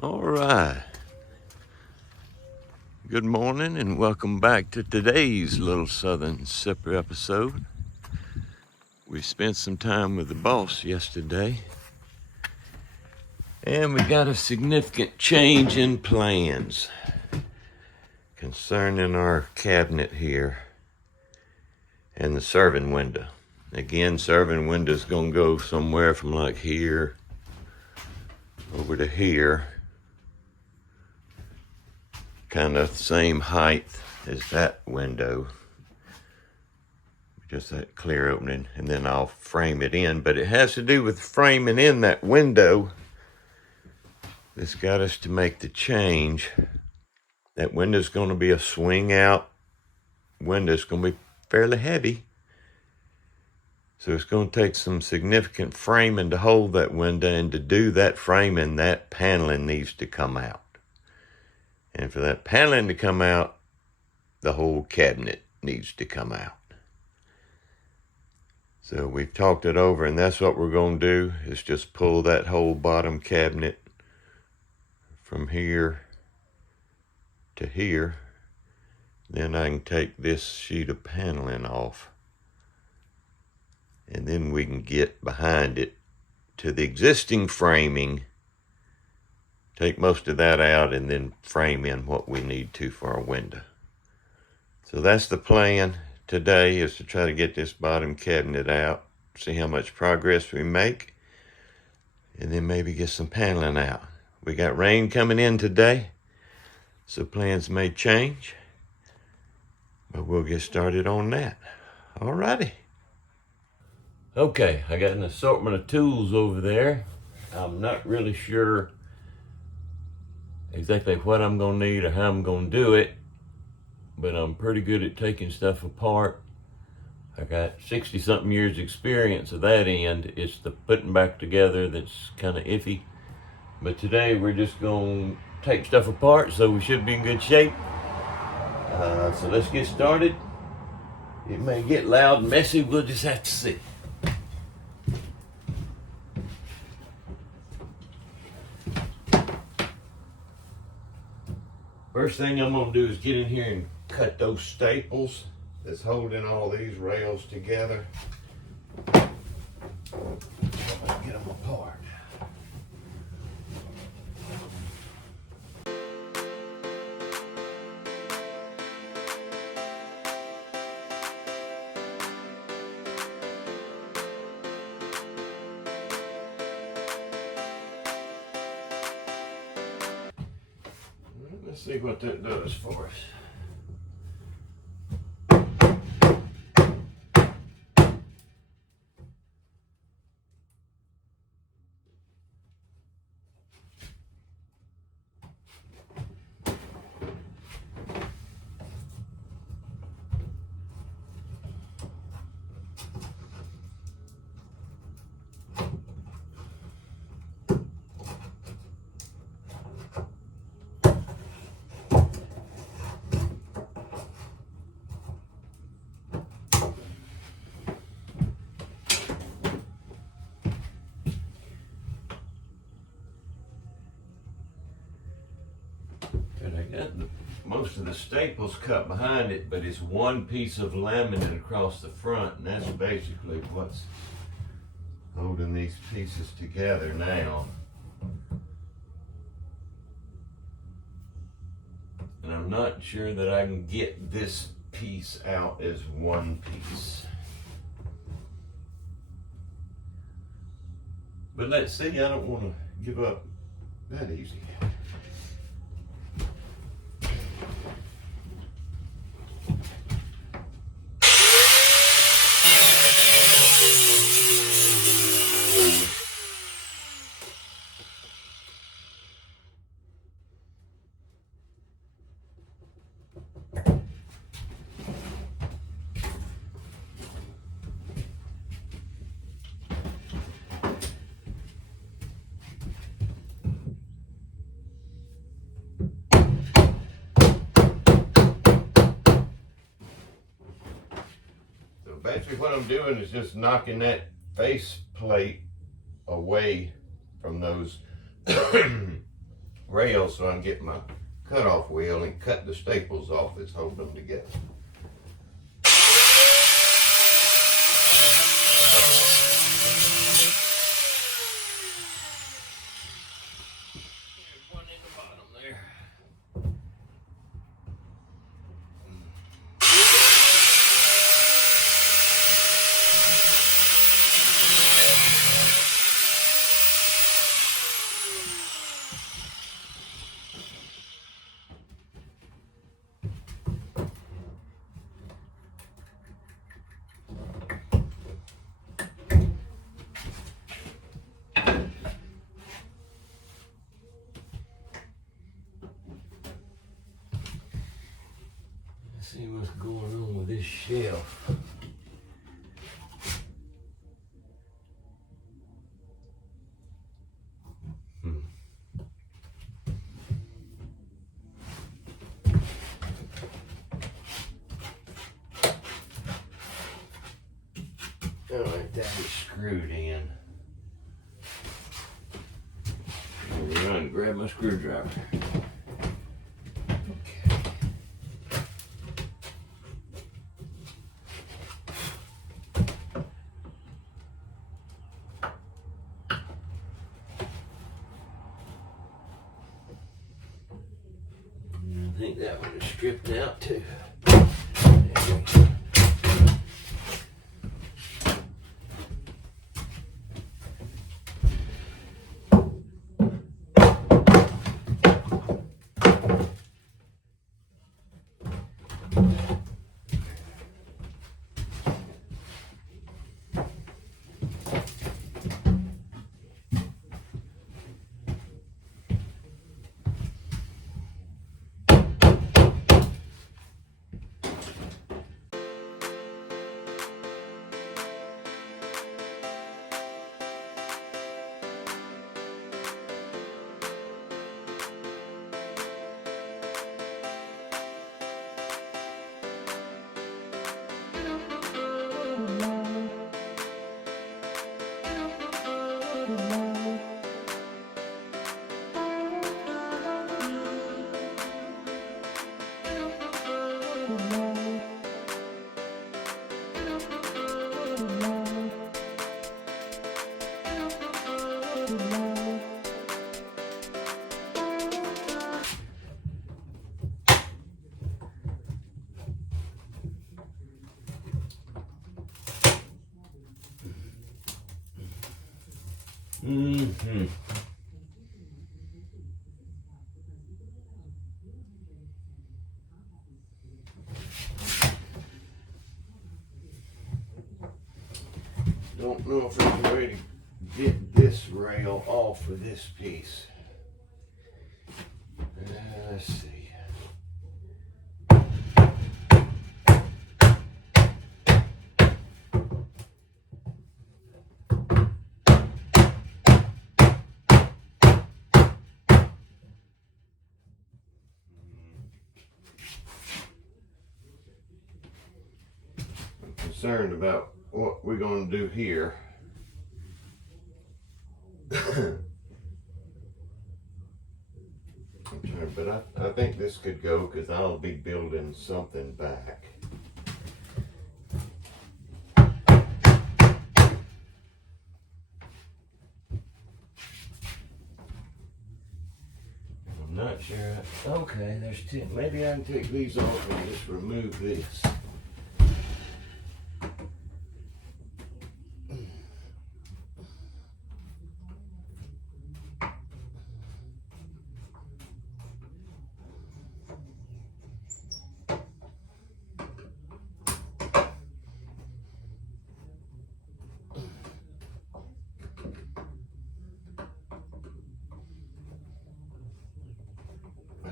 All right. Good morning and welcome back to today's Little Southern Sipper episode. We spent some time with the boss yesterday and we got a significant change in plans concerning our cabinet here and the serving window. Again, serving window is going to go somewhere from like here over to here. Kind of the same height as that window, just that clear opening, and then I'll frame it in. But it has to do with framing in that window that's got us to make the change. That window's going to be a swing out window. It's going to be fairly heavy, so it's going to take some significant framing to hold that window, and to do that framing, that paneling needs to come out. And for that paneling to come out, the whole cabinet needs to come out. So we've talked it over, and that's what we're going to do, is just pull that whole bottom cabinet from here to here. Then I can take this sheet of paneling off, and then we can get behind it to the existing framing, take most of that out, and then frame in what we need to for our window. So that's the plan today, is to try to get this bottom cabinet out, see how much progress we make, and then maybe get some paneling out. We got rain coming in today, so plans may change, but we'll get started on that. Alrighty. Okay, I got an assortment of tools over there. I'm not really sure exactly what I'm going to need or how I'm going to do it, but I'm pretty good at taking stuff apart. I got 60 something years experience of that end. It's the putting back together that's kind of iffy. But today we're just going to take stuff apart, so we should be in good shape. So let's get started. It may get loud and messy, we'll just have to see. First thing I'm going to do is get in here and cut those staples that's holding all these rails together. Let's get them apart. Let's see what that does for us. I got most of the staples cut behind it, but it's one piece of laminate across the front, and that's basically what's holding these pieces together now. And I'm not sure that I can get this piece out as one piece. But let's see, I don't want to give up that easy. Basically what I'm doing is just knocking that face plate away from those rail so I can get my cutoff wheel and cut the staples off that's holding them together. One in the bottom there. See what's going on with this shelf. Alright, that is screwed in. I'll run and grab my screwdriver. I think that one is stripped out too. Mm-hmm. Don't know if I'm ready to get this rail off of this piece. Let's see. I'm concerned about what we're going to do here. But I think this could go because I'll be building something back. I'm not sure. Okay, there's 10. Maybe I can take these off and just remove this.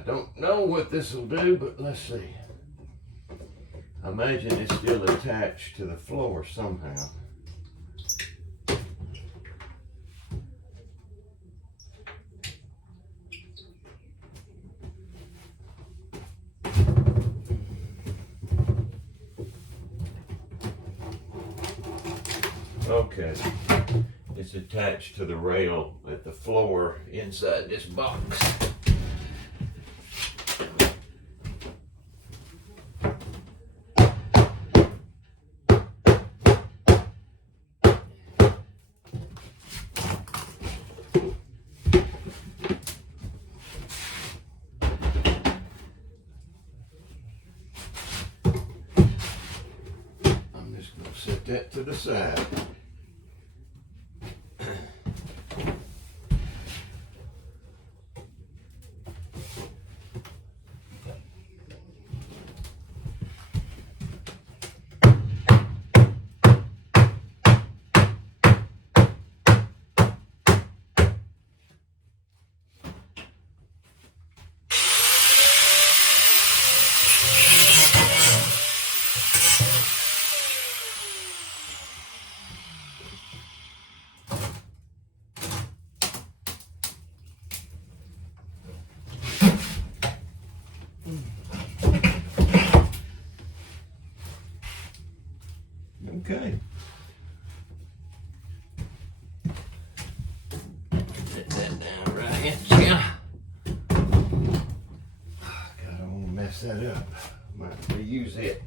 Don't know what this will do, but let's see. I imagine it's still attached to the floor somehow. Okay, it's attached to the rail at the floor inside this box. that to the side. Okay. Set that down right here. Yeah. God, I don't want to mess that up. Might reuse it.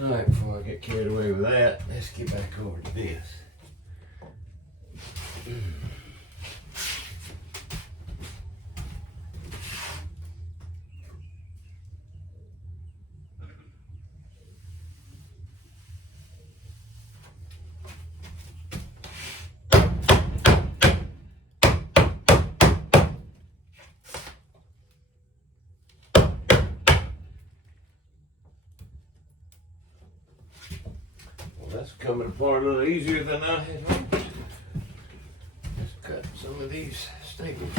Alright, before I get carried away with that, let's get back over to this. That's coming apart a little easier than I had hoped. Let's cut some of these staples.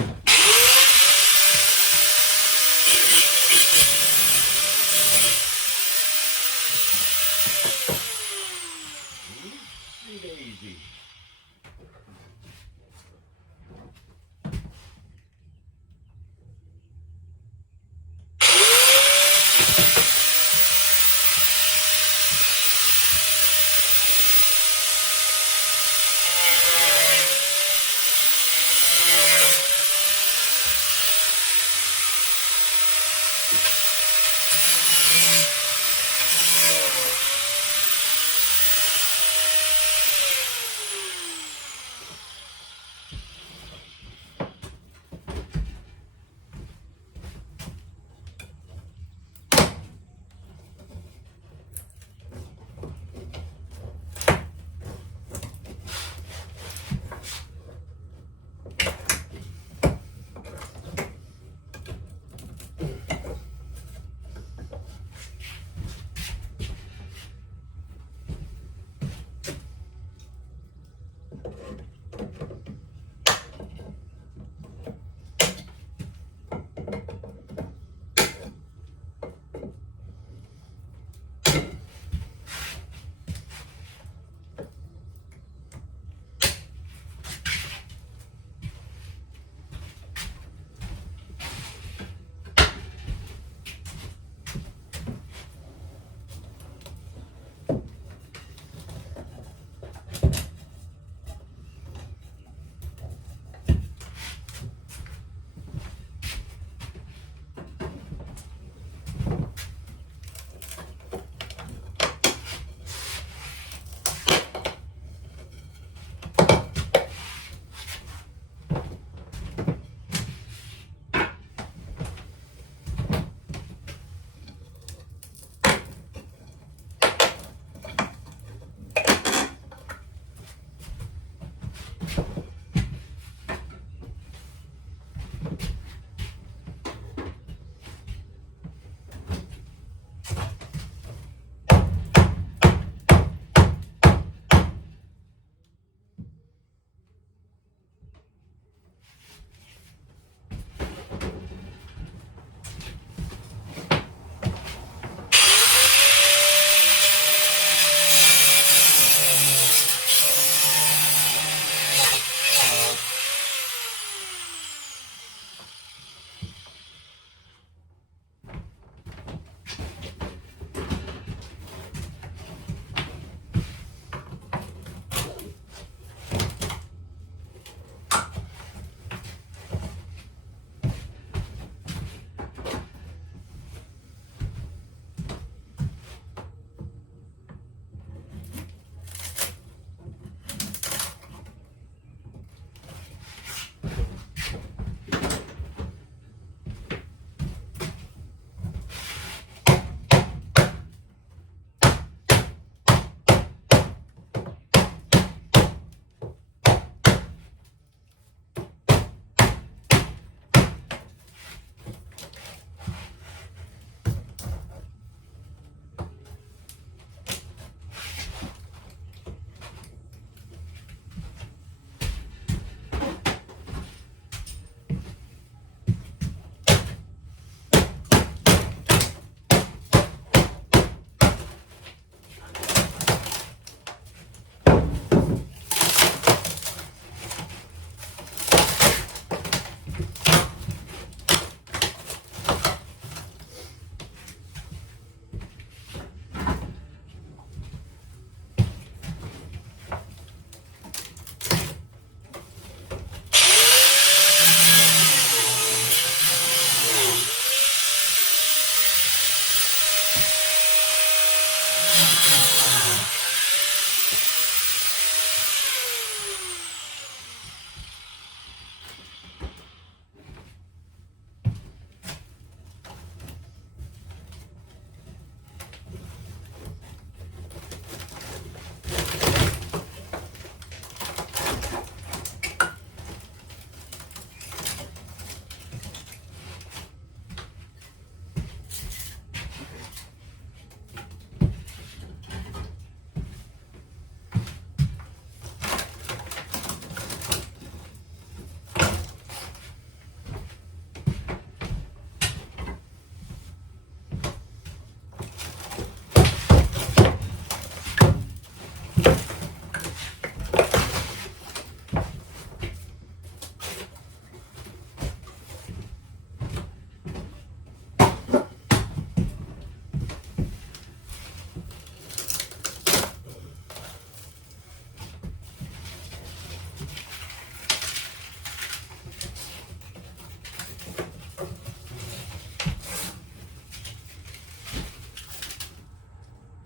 Easy.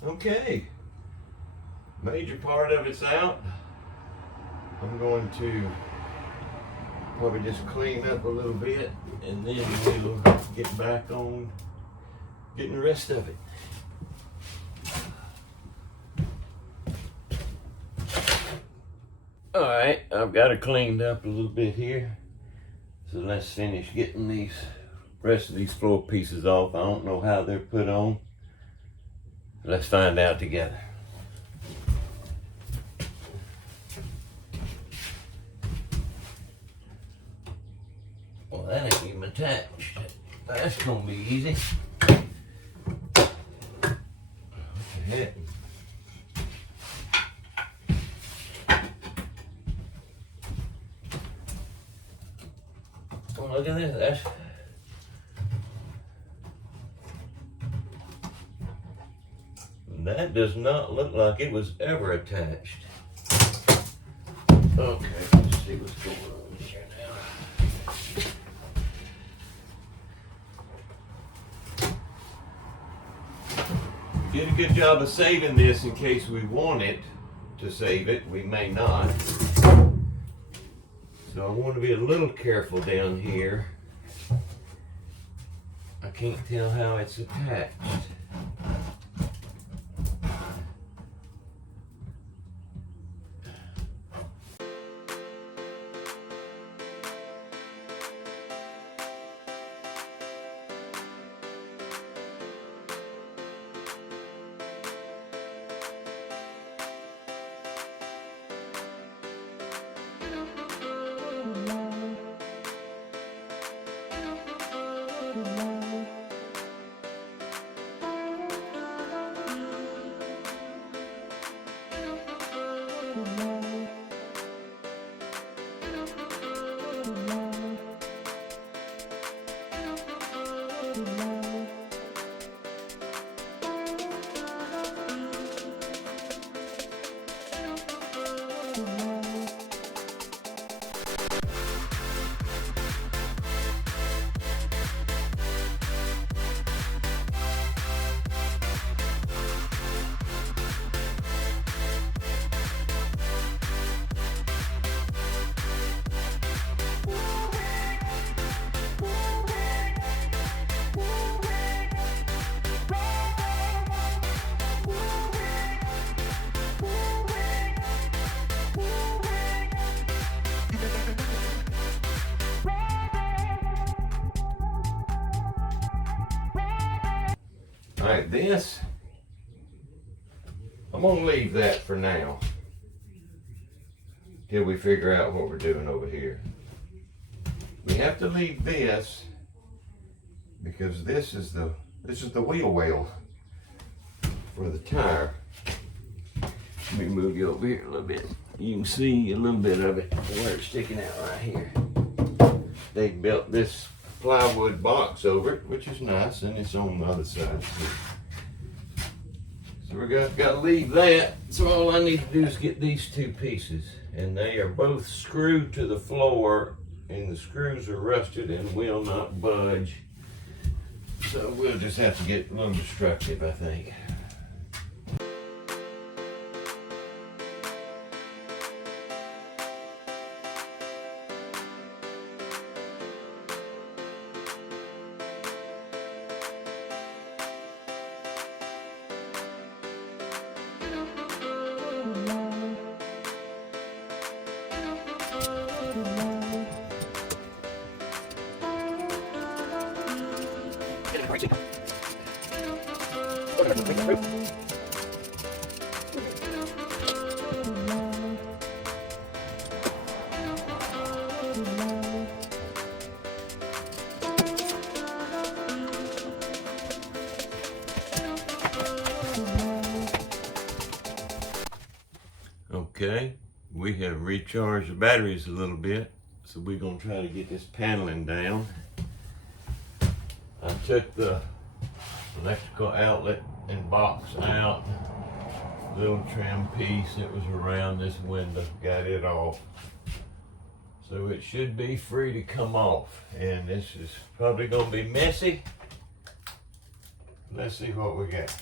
Okay, major part of it's out. I'm going to probably just clean up a little bit and then we'll get back on getting the rest of it. All right, I've got it cleaned up a little bit here. So let's finish getting these rest of these floor pieces off. I don't know how they're put on. Let's find out together. Well, that ain't even attached. That's gonna be easy. Yeah. Oh, look at this. That does not look like it was ever attached. Okay, let's see what's going on here now. Did a good job of saving this in case we want it to save it. We may not. So I want to be a little careful down here. I can't tell how it's attached. All right, this, I'm gonna leave that for now till we figure out what we're doing over here. We have to leave this because this is the wheel well for the tire. Let me move you over here a little bit. You can see a little bit of it where it's sticking out right here. They built this plywood box over it, which is nice, and it's on the other side too. So we got to leave that. So all I need to do is get these two pieces, and they are both screwed to the floor, and the screws are rusted and will not budge. So we'll just have to get a little destructive, I think. Okay, we have recharged the batteries a little bit, so we're going to try to get this paneling down. I took the electrical outlet and box out, little trim piece that was around this window, got it off. So it should be free to come off, and this is probably going to be messy. Let's see what we got.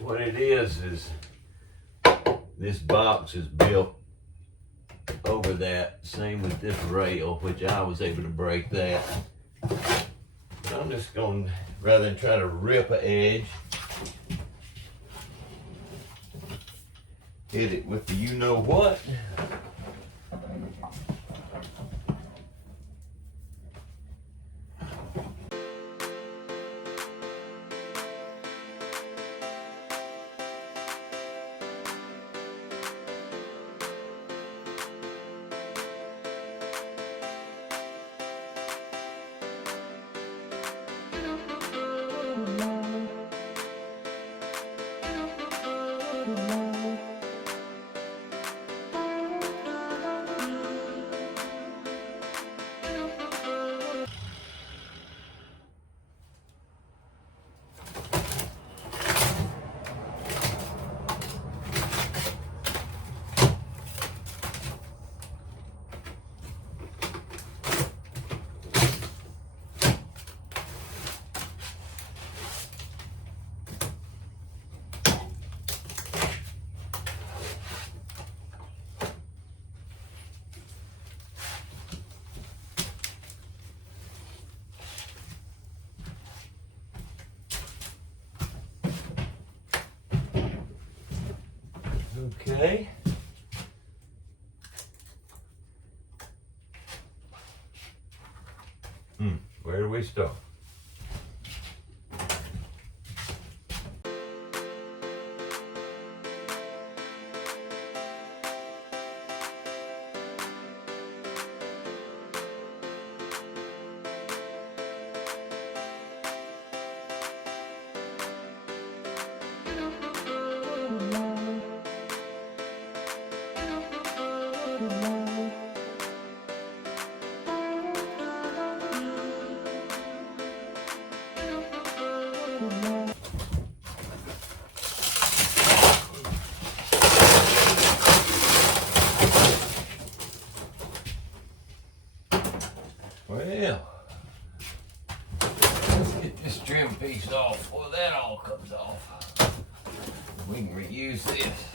what it is this box is built over that. Same with this rail, which I was able to break that. But I'm just going to, rather than try to rip an edge, hit it with the you-know-what. Okay. Where do we start? Well, let's get this trim piece off before that all comes off. We can reuse this.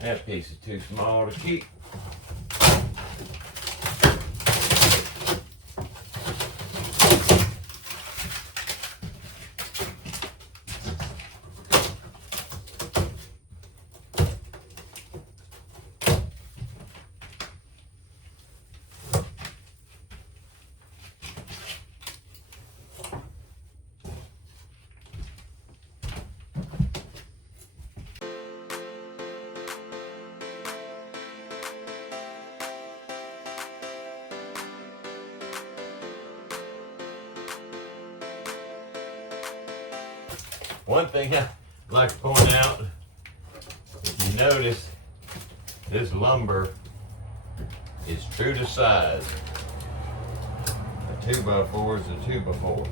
That piece is too small to keep. One thing I'd like to point out, if you notice, this lumber is true to size. A 2x4 is a 2x4.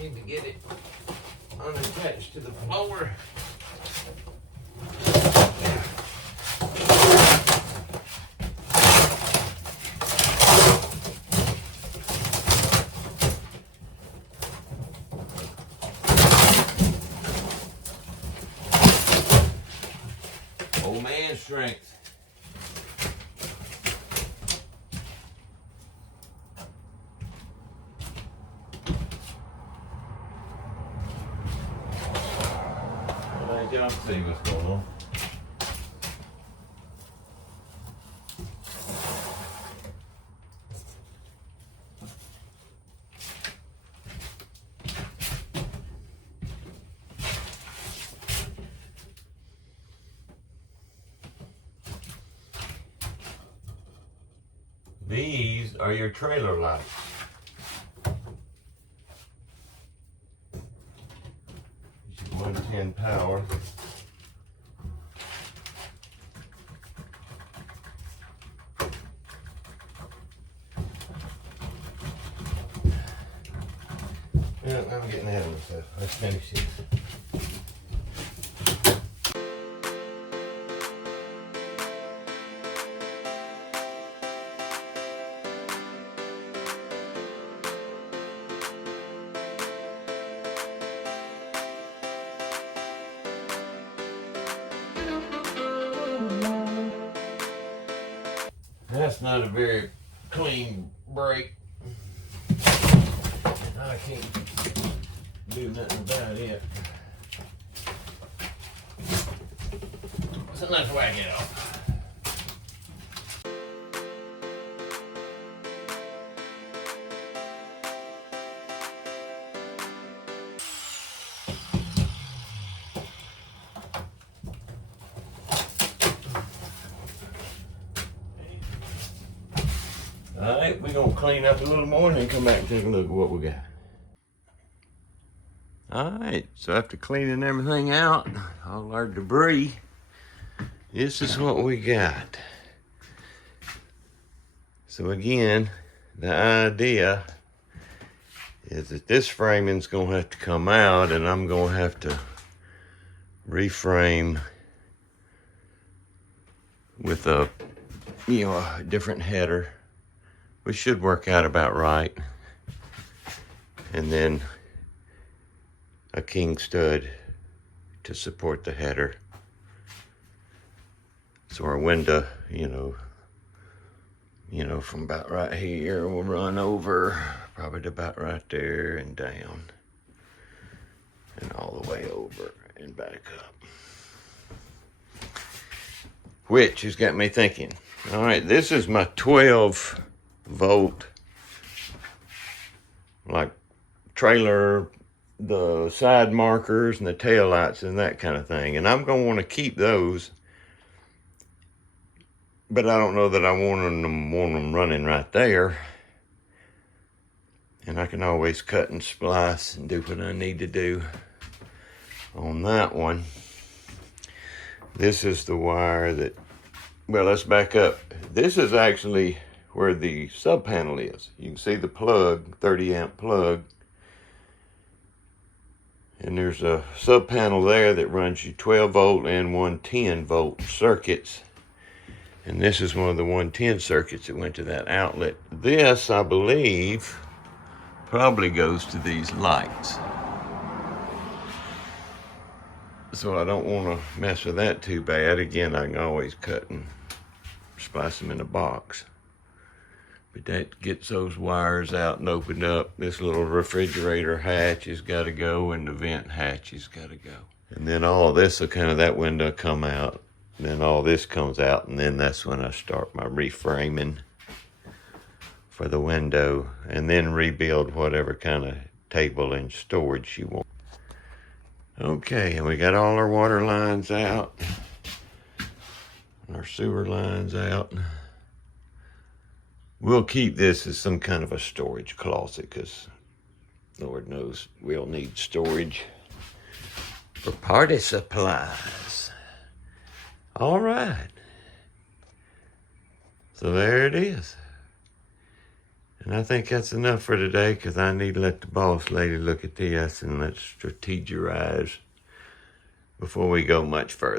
Need to get it unattached to the floor. Old man strength. Y'all see what's going on. These are your trailer lights. These are 110 power. Yeah, I'm getting ahead of myself. Let's finish this. That's not a very clean break. I can't do nothing about it. So let's whack it off. Alright, we're going to clean up a little more and then come back and take a look at what we got. Alright, so after cleaning everything out, all our debris, this is what we got. So again, the idea is that this framing's going to have to come out and I'm going to have to reframe with a different header, which should work out about right. And then a king stud to support the header. So our window, from about right here will run over, probably to about right there and down. And all the way over and back up. Which has got me thinking, all right, this is my 12 volt, like trailer, the side markers and the tail lights and that kind of thing. And I'm going to want to keep those, but I don't know that I want them running right there. And I can always cut and splice and do what I need to do on that one. This is the wire that, well, let's back up. This is actually where the sub panel is. You can see the plug, 30 amp plug. And there's a sub panel there that runs you 12 volt and 110 volt circuits. And this is one of the 110 circuits that went to that outlet. This, I believe, probably goes to these lights. So I don't want to mess with that too bad. Again, I can always cut and splice them in a box. But that gets those wires out and opened up. This little refrigerator hatch has got to go and the vent hatch has got to go. And then all this will that window come out. And then all this comes out, and then that's when I start my reframing for the window and then rebuild whatever kind of table and storage you want. Okay, and we got all our water lines out, our sewer lines out. We'll keep this as some kind of a storage closet because Lord knows we'll need storage for party supplies. All right. So there it is. And I think that's enough for today because I need to let the boss lady look at this and let's strategize before we go much further.